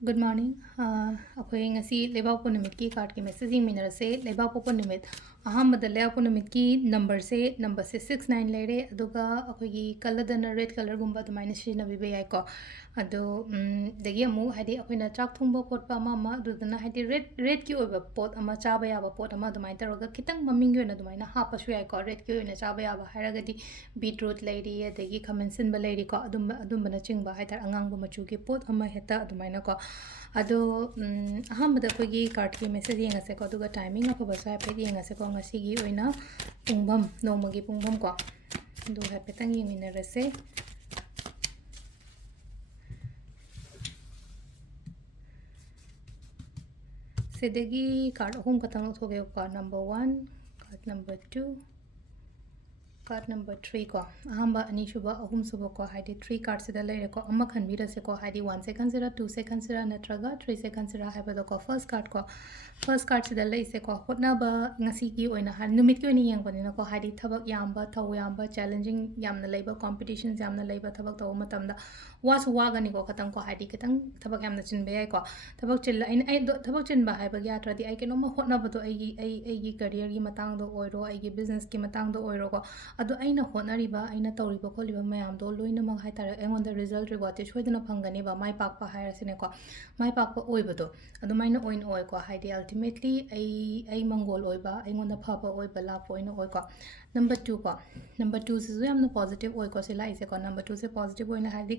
Good morning. अखोई ngasi लेबाव को निमित की कार्ड के मैसेजिंग मिनर से लेबाव को निमित अहमद लेबाव को निमित की नंबर से 69 लेरे अदुगा अखोई कलर दना रेड कलर गुंबा दुमाइने शिना बिबे याई को अदो दगी अमु हाइदि अखोइना चाक थुंबो पोट पा मा दुदना हाइदि रेड की ओइबा पोट अमा चाबा याबा पोट अमा दुमाइन तरोगा खितंग ममिंग योना दुमाइना हापसु याई को रेड की ओइना चाबा याबा हाइरगदि बीटरूट लेरी अदगी खमेन सिनबा लेरी को अदुमबना चिंगबा हाइतार अंगांगबा मचू की पोट अमा हेता दुमाइना को अदो अहमद अखोगी कार्ड की मैसेज येंगसे को अदुगा टाइमिंग अफबसु हाइफेट येंगसे को ngasiगी ओइना पुंगबम नोमगी पुंगबम को दो हाइफेटंग येंगिनरसे सिदगी कार्ड अहुम खतंग थोगे को number 1 card number 2 card number 3 को अहम अनीसुब अहुम सुब को हाइदि 3 कार्ड से लेरे को अम्मा खनबीरसे को हाइदि 1 सेकंड से 2 सेकंड से नत्रगा 3 सेकंड से हाइबदो को फर्स्ट कार्ड से लेसे को होटनाबा ngasi की ओइना हा नुमित की ओइना यंगबनिना को हाइदि थबक यामबा थौ यामबा चैलेंजिंग यामना लेबा कॉम्पिटिशंस यामना लेबा थबक तौ मतमदा वास वागनी को खतंग को हाइदि खतंग थबक यामना चिनबे याई को थबक चिल थबक चिनबा हाइबा यात्रदि आई केनोमा होटनाबदो आई करियर की मतंग दो ओइरो आई बिजनेस की मतंग दो ओइरो को अदो अइना होनरिबा अइना तौरिबा खोलिबा मयाम दो लोइनमक हाइतारे एंगोंदा रिजल्ट रिवॉर्ड सोइदना फंगनीबा माइ पाकपा हाइरसिने को माइ पाकपा ओइबदो अदुमाइना ओइन ओइ को हाइदि अल्टीमेटली आई मंगोल ओइबा एंगोंदा फाबा ओइबा लाप ओइन ओइ को नंबर 2 से यामना पॉजिटिव ओइ को से लाइसे को नंबर 2 से पॉजिटिव ओइना हाइदि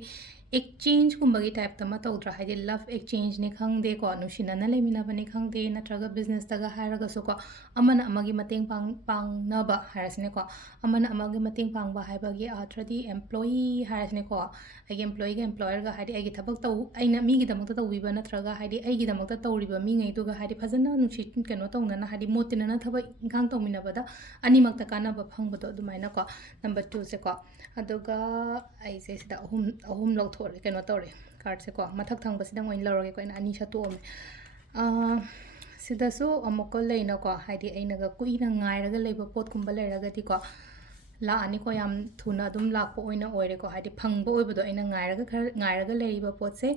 एक्सचेंज कुंबगी टाइप तमा तौद्रा हाइदि लव एक्सचेंज ने खंगदे को अनुशिनना लेमिनाबने खंगदे नत्रगा बिजनेस तगा हाइरगसो को अमना अमगी मतेंग पांगनाबा हाइरसिने को अमना अमगी मतेंग पांगबा हाइबगी आत्रदि एम्प्लॉई हाइरसिने को आगे एम्प्लॉई गा एम्प्लॉयर गा हाइदि आगे थबक तौ आइना मीगी दमक तौबिबा नत्रगा हाइदि आइगी दमक तौरिबा मींगै दुगा हाइदि फजना नुसि केनो तौनना हाइदि मोतिनना थबक इंखांग तौमिनाबदा अनिमक तकानाबा फंगबदो दुमाइना को नंबर 2 से को अदुगा आइसे सिदा अहुम लौथोरे केनो तौरे कार्ड से को मथक थंगबसिदा मोइन लौरगे को अनि सतोमे सिदासु अमुको लेना को हाइदि अइनगा कुइना ngairaga leiba pot kumba leragadi ko la ani ko yam thuna dum lakpo oina oire ko haidi phangbo oibodo aina ngairaga leiba pot se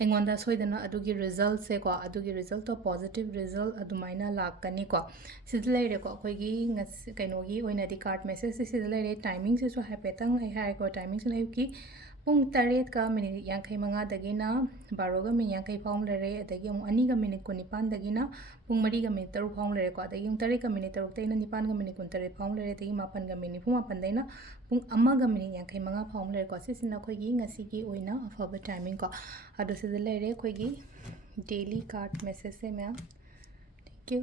aingonda soidana adugi result se ko adugi result to positive result adumaina lakani ko sid leire ko koigi kainogi oina di card message se sid leire timing se so hapetang ai hai ko timing se ki पुंग तरेत का minute यांखै मंगा दगिना बारोगा minute यांखै फाउंग लेरे अदगी अमु अनि गा minute को निपान दगिना पुंग मरी गा minute तरु फाउंग लेरे को अदगी उंग तरे का मिनट तरु तैना निपान गा मिनट कुन तरे फाउंग लेरे तगी मापन गा मिनट फु मापन दैना पुंग अम्मा गा मिनट यांखै मंगा फाउंग लेरे को सिसिना खोगी ngasi की ओइना अफब टाइमिंग को अदो से लेरे खोगी डेली कार्ड मैसेज से मैं थैंक यू